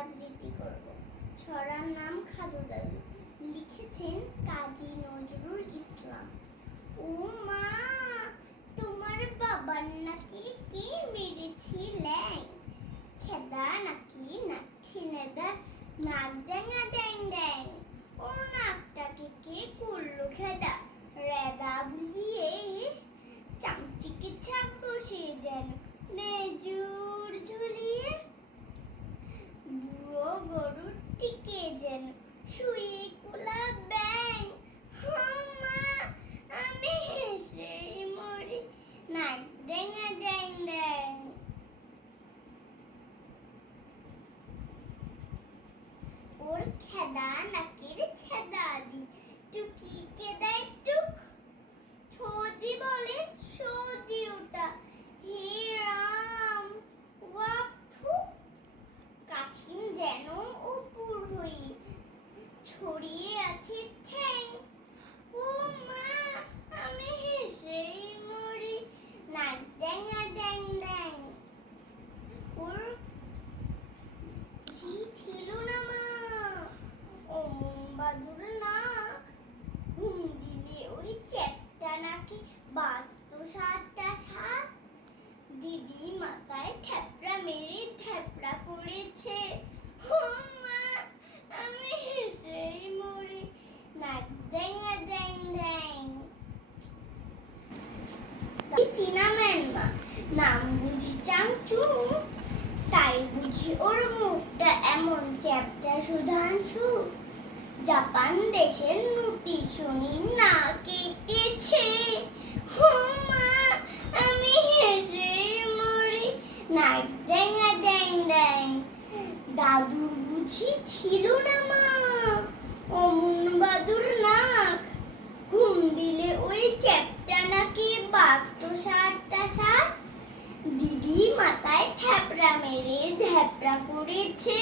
আবৃত্তি করব। ছড়ার নাম খাদু দাদু, লিখেছেন কাজী নজরুল ইসলাম। ও মা, তোমার বাবার নাকি কে মেরেছিলেন? খেদা নাকি নাচছে নেদা, নাক ড্যাঙা ড্যাং ড্যাং। ও নাকটাকে কে করলো খেদা, রেদা বুলিয়ে চামচিকে ছাপ বসে যেন নেজুর ঝুলিয়ে। বুড়ো গরুর টিকে যেন শুয়ে কুলা ব্যাং। মা, আমি হেসেই মরি, নাক ড্যাঙা ড্যাং ড্যাং। ওর খেদা নাকের ছেদা দি, টুকিকে দেয় টুক। ছোদি বলে সৌদি ওটা, হে রাম ওয়াকফু। কাছিম যেন উপর হয়ে ছড়িয়ে আছে ঠ্যাং। ও মা, আমি হেসেই মরি, নাক ড্যাঙা ড্যাং ড্যাং। ওর ঘি ছিল না মা, অমন বাদুর নাক। ঘুম দিলে ওই চ্যাপটা নাকে বাজতো 7টা 7। দিদি মাথায় থ্যাপড়া মেরে থ্যাপড়া করেছে। ও মা, আমি হেসেই মরি, নাক ড্যাঙা ড্যাং ড্যাং। চিনামেন মা, নাম বুঝি চাংচু, তাই বুঝি ওর মুখটা এমন চ্যাপটা সুধাংশু। জাপান দেশের নুটি শুনি না কেটেছে। ও মা, আমি হেসেই মরি, নাক ড্যাঙা ড্যাং ড্যাং। দাদুর বুঝি ছিল না মা, অমন বাদুর নাক। ঘুম দিলে ওই চ্যাপটা নাকি বাজতো 7টা 7। দিদি মাথায় থ্যাপড়া মেরে ধ্যাপড়া করেছে।